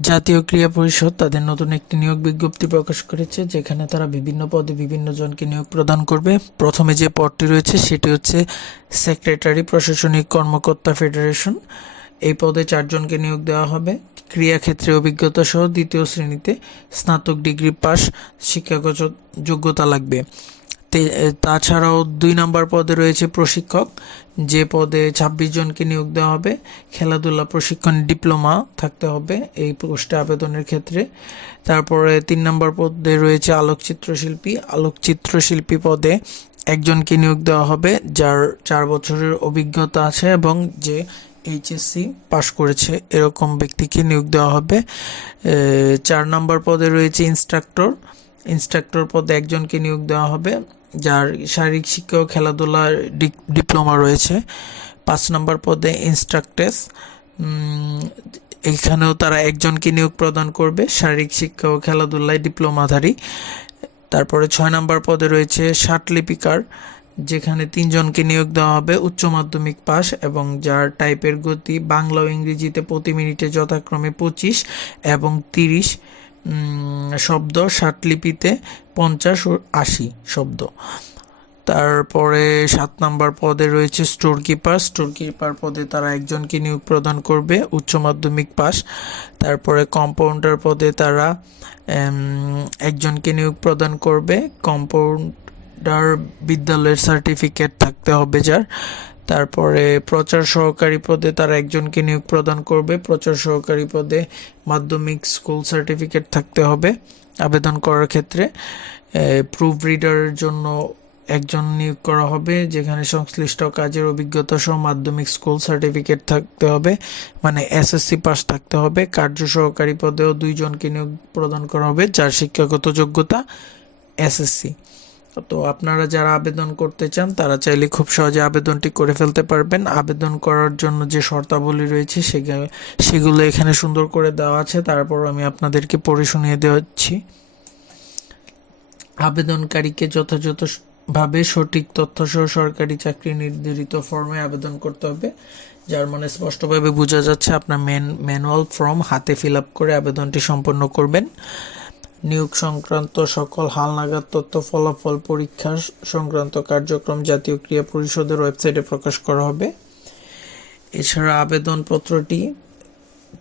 জাতীয় ক্রীড়া পরিষদ তাদের নতুন একটি নিয়োগ বিজ্ঞপ্তি প্রকাশ করেছে, যেখানে তারা বিভিন্ন পদে বিভিন্ন জনকে নিয়োগ প্রদান করবে। প্রথমে যে পদটি রয়েছে সেটি হচ্ছে সেক্রেটারি প্রশাসনিক কর্মকর্তা ফেডারেশন। এই পদে চারজনকে নিয়োগ দেওয়া হবে। ক্রীড়াক্ষেত্রে অভিজ্ঞতা সহ দ্বিতীয় শ্রেণীতে স্নাতক ডিগ্রি পাস শিক্ষাগত যোগ্যতা লাগবে। তাছাড়াও দুই নম্বর পদে রয়েছে প্রশিক্ষক। যে পদে ছাব্বিশ জনকে নিয়োগ দেওয়া হবে, খেলাধুলা প্রশিক্ষণ ডিপ্লোমা থাকতে হবে এই পোস্টে আবেদনের ক্ষেত্রে। তারপরে তিন নম্বর পদে রয়েছে আলোকচিত্র শিল্পী আলোকচিত্র শিল্পী পদে একজনকে নিয়োগ দেওয়া হবে, যার চার বছরের অভিজ্ঞতা আছে এবং যে এইচএসসি পাশ করেছে এরকম ব্যক্তিকে নিয়োগ দেওয়া হবে। চার নম্বর পদে রয়েছে ইনস্ট্রাক্টর। ইনস্ট্রাক্টর পদে একজনকে নিয়োগ দেওয়া হবে, যার শারীরিক শিক্ষা ও খেলাধুলার ডিপ্লোমা রয়েছে। পাঁচ নম্বর পদে ইনস্ট্রাক্টেস এখানেও তারা একজনকে নিয়োগ প্রদান করবে, শারীরিক শিক্ষা ও খেলাধুলায় ডিপ্লোমাধারী। তারপরে ছয় নম্বর পদে রয়েছে ষাট লিপিকার, যেখানে তিনজনকে নিয়োগ দেওয়া হবে, উচ্চ মাধ্যমিক পাস এবং যার টাইপের গতি বাংলা ও ইংরেজিতে প্রতি মিনিটে যথাক্রমে পঁচিশ এবং তিরিশ। শব্দ লিপিতে পঞ্চাশ ও আশি শব্দ। তারপরে সাত নাম্বার পদে রয়েছে স্টোর কিপার। স্টোর কিপার পদে তারা একজনকে নিয়োগ প্রদান করবে, উচ্চ মাধ্যমিক পাস। তারপরে কম্পাউন্ডার পদে তারা একজনকে নিয়োগ প্রদান করবে। কম্পাউন্ডার বিদ্যালয়ের সার্টিফিকেট থাকতে হবে যার। তারপরে প্রচার সহকারী পদে তারা একজনকে নিয়োগ প্রদান করবে। প্রচার সহকারী পদে মাধ্যমিক স্কুল সার্টিফিকেট থাকতে হবে আবেদন করার ক্ষেত্রে। প্রুফ রিডারের জন্য একজন নিয়োগ করা হবে, যেখানে সংশ্লিষ্ট কাজের অভিজ্ঞতা সহ মাধ্যমিক স্কুল সার্টিফিকেট থাকতে হবে মানে এসএসসি পাস থাকতে হবে। কার্য সহকারী পদেও দুইজনকে নিয়োগ প্রদান করা হবে, যার শিক্ষাগত যোগ্যতা এসএসসি তো আপনারা যারা আবেদন করতে চান, তারা চাইলে খুব সহজে আবেদনটি করে ফেলতে পারবেন। আবেদন করার জন্য যে শর্তাবলী রয়েছে, সেগা- সেগুলো এখানে সুন্দর করে দেওয়া আছে। তারপর আমি আপনাদেরকে পড়ে শুনিয়ে দেওয়াচ্ছি। আবেদনকারীকে যথাযথভাবে সঠিক তথ্য সহ সরকারি চাকরি নির্ধারিত ফর্মে আবেদন করতে হবে, যার মানে স্পষ্টভাবে বোঝা যাচ্ছে আপনার ম্যানুয়াল ফর্ম হাতে ফিল আপ করে আবেদনটি সম্পন্ন করবেন। নিয়োগ সংক্রান্ত সকল হালনাগাদ তথ্য ফলাফল পরীক্ষা সংক্রান্ত কার্যক্রম জাতীয় ক্রীড়া পরিষদের ওয়েবসাইটে প্রকাশ করা হবে। এছাড়া আবেদনপত্রটি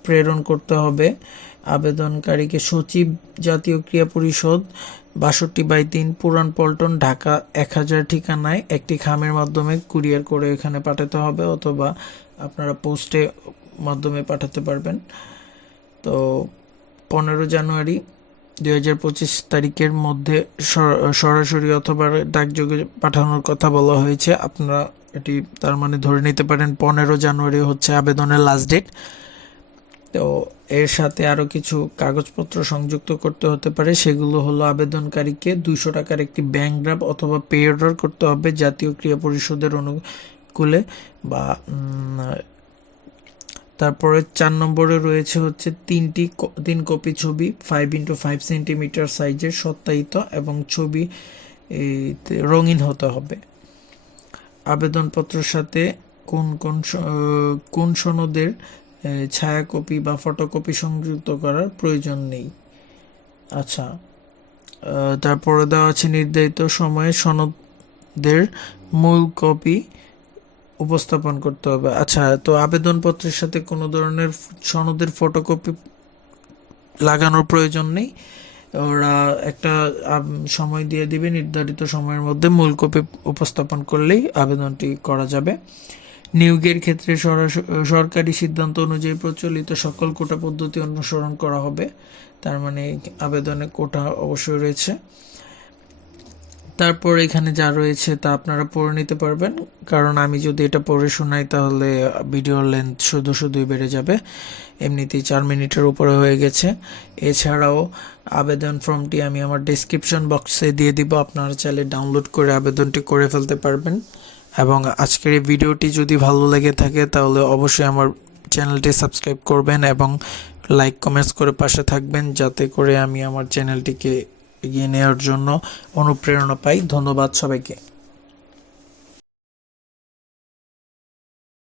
প্রেরণ করতে হবে। আবেদনকারীকে সচিব জাতীয় ক্রিয়া পরিষদ বাষট্টি বাই তিন পুরান পল্টন ঢাকা এক হাজার ঠিকানায় একটি খামের মাধ্যমে কুরিয়ার করে এখানে পাঠাতে হবে অথবা আপনারা পোস্টে মাধ্যমে পাঠাতে পারবেন। তো পনেরো জানুয়ারি দুই হাজার পঁচিশ তারিখের মধ্যে সর- সরাসরি অথবা ডাকযোগে পাঠানোর কথা বলা হয়েছে। আপনারা এটি তার মানে ধরে নিতে পারেন, পনেরো জানুয়ারি হচ্ছে আবেদনের লাস্ট ডেট তো এর সাথে আরও কিছু কাগজপত্র সংযুক্ত করতে হতে পারে। সেগুলো হলো আবেদনকারীকে দুইশো টাকার একটি ব্যাংক ড্রাফট অথবা পে অর্ডার করতে হবে জাতীয় ক্রীড়া পরিষদের অনুকূলে বা তারপরে চার নম্বরে রয়েছে হচ্ছে তিনটি তিন কপি ছবি ফাইভ ইন্টু ফাইভ সেন্টিমিটার সাইজের সত্যায়িত এবং ছবি রঙিন হতে হবে। আবেদনপত্রের সাথে কোন কোন কোন সনদের ছায়াকপি বা ফটোকপি সংযুক্ত করার প্রয়োজন নেই। আচ্ছা তারপরে দেওয়া আছে নির্ধারিত সময়ে সনদের মূল কপি উপস্থাপন করতে হবে। আচ্ছা তো আবেদনপত্রের সাথে কোনো ধরনের সনদের ফটোকপি লাগানোর প্রয়োজন নেই? ওরা একটা সময় দিয়ে দিবে, নির্ধারিত সময়ের মধ্যে মূল কপি উপস্থাপন করলেই আবেদনটি করা যাবে। নিয়োগের ক্ষেত্রে সরকারি সিদ্ধান্ত অনুযায়ী প্রচলিত সকল কোটা পদ্ধতি অনুসরণ করা হবে। তার মানে আবেদনে কোটা অবশ্যই রয়েছে। তারপর এখানে যা রয়েছে তা আপনারা পড়ে নিতে পারবেন। কারণ আমি যদি এটা পড়ে শোনাই, তাহলে ভিডিওর লেন্থ শুধু শুধুই বেড়ে যাবে। এমনিতেই চার মিনিটের উপরে হয়ে গেছে। এছাড়াও আবেদন ফর্মটি আমি আমার ডিসক্রিপশন বক্সে দিয়ে দিব। আপনারা চাইলে ডাউনলোড করে আবেদনটি করে ফেলতে পারবেন। এবং আজকের এই ভিডিওটি যদি ভালো লেগে থাকে, তাহলে অবশ্যই আমার চ্যানেলটি সাবস্ক্রাইব করবেন এবং লাইক কমেন্টস করে পাশে থাকবেন। যাতে করে আমি আমার চ্যানেলটিকে এগিয়ে নেওয়ার জন্য অনুপ্রেরণা পাই। ধন্যবাদ সবাইকে।